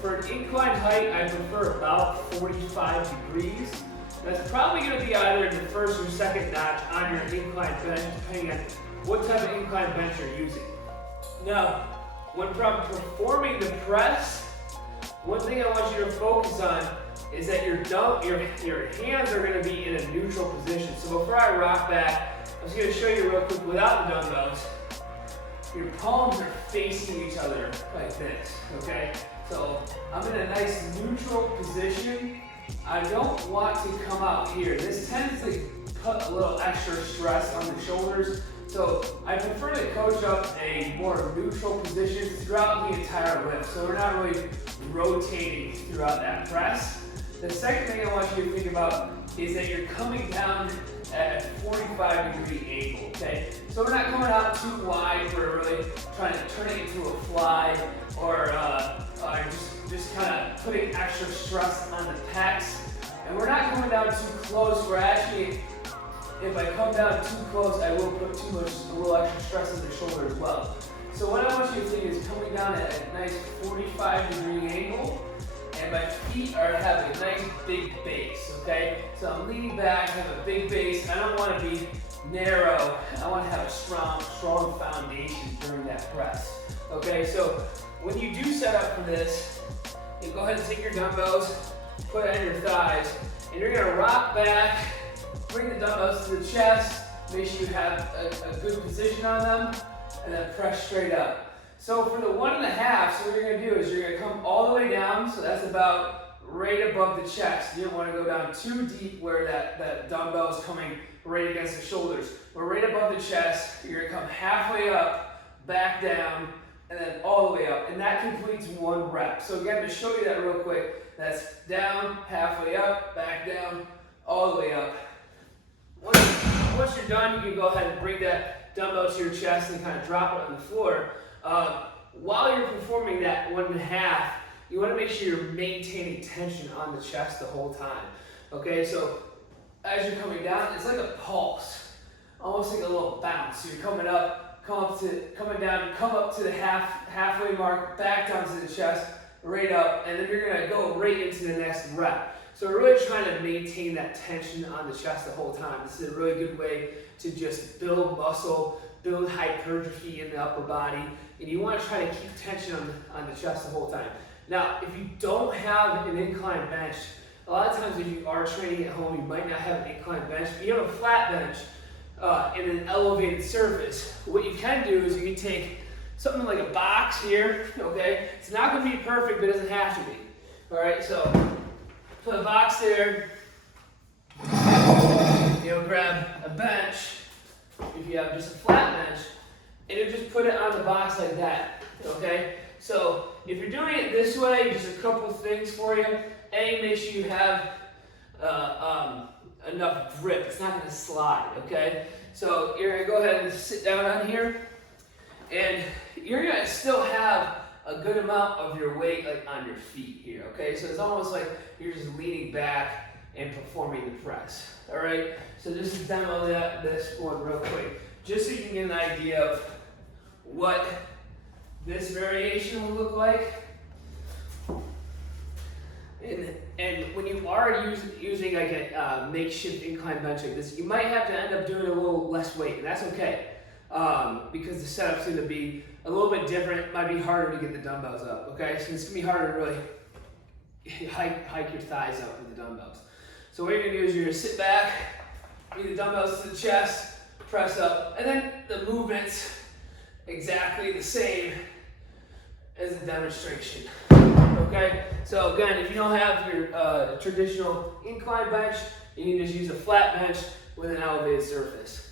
For an incline height, I prefer about 45 degrees. That's probably going to be either the first or second notch on your incline bench, depending on what type of incline bench you're using. Now, when performing the press, one thing I want you to focus on is that your hands are going to be in a neutral position. So before I rock back, I'm just going to show you real quick without the dumbbells. Your palms are facing each other like this, okay? So I'm in a nice neutral position. I don't want to come out here. This tends to put a little extra stress on the shoulders. So I prefer to coach up a more neutral position throughout the entire lift. So we're not really rotating throughout that press. The second thing I want you to think about is that you're coming down at a 45-degree angle, okay? So we're not coming out too wide. We're really trying to turn it into a fly or just kind of putting extra stress on the pecs. And we're not coming down too close. We're actually, if I come down too close, I will put a little extra stress on the shoulder as well. So what I want you to think is coming down at a nice 45-degree angle, and my feet have a nice big base, okay? So I'm leaning back, have a big base. I don't want to be narrow. I want to have a strong foundation during that press, okay? So when you do set up for this, you go ahead and take your dumbbells, put it on your thighs, and you're gonna rock back, bring the dumbbells to the chest, make sure you have a good position on them, and then press straight up. So for the 1.5, so what you're gonna do is you're gonna come all the way down, so that's about right above the chest. You don't wanna go down too deep where that dumbbell is coming right against the shoulders. But right above the chest, you're gonna come halfway up, back down, and then all the way up, and that completes 1 rep. So again, to show you that real quick, that's down, halfway up, back down, all the way up. Once you're done, you can go ahead and bring that dumbbell to your chest and kind of drop it on the floor. While you're performing that 1.5, you want to make sure you're maintaining tension on the chest the whole time. Okay, so as you're coming down, it's like a pulse, almost like a little bounce. So you're coming up, coming down, come up to the halfway mark, back down to the chest, right up, and then you're gonna go right into the next rep. So we're really trying to maintain that tension on the chest the whole time. This is a really good way to just build muscle, build hypertrophy in the upper body, and you want to try to keep tension on the chest the whole time. Now, if you don't have an incline bench, a lot of times if you are training at home, you might not have an incline bench, but you have a flat bench and an elevated surface. What you can do is you can take something like a box here, okay? It's not going to be perfect, but it doesn't have to be. All right, so put a box there. You'll grab a bench, if you have just a flat bench, and you just put it on the box like that, okay? So if you're doing it this way, just a couple things for you. A, make sure you have enough grip. It's not going to slide, okay? So you're going to go ahead and sit down on here, and you're going to still have a good amount of your weight like on your feet here, okay? So it's almost like you're just leaning back and performing the press, all right? So just demo this one real quick, just so you can get an idea of what this variation will look like. And when you are using like a makeshift incline bench like this, you might have to end up doing a little less weight, and that's okay. Because the setup's going to be a little bit different. It might be harder to get the dumbbells up, okay? So it's going to be harder to really hike your thighs up with the dumbbells. So what you're going to do is you're going to sit back, bring the dumbbells to the chest, press up, and then the movement's exactly the same as the demonstration, okay? So again, if you don't have your traditional incline bench, you can just use a flat bench with an elevated surface.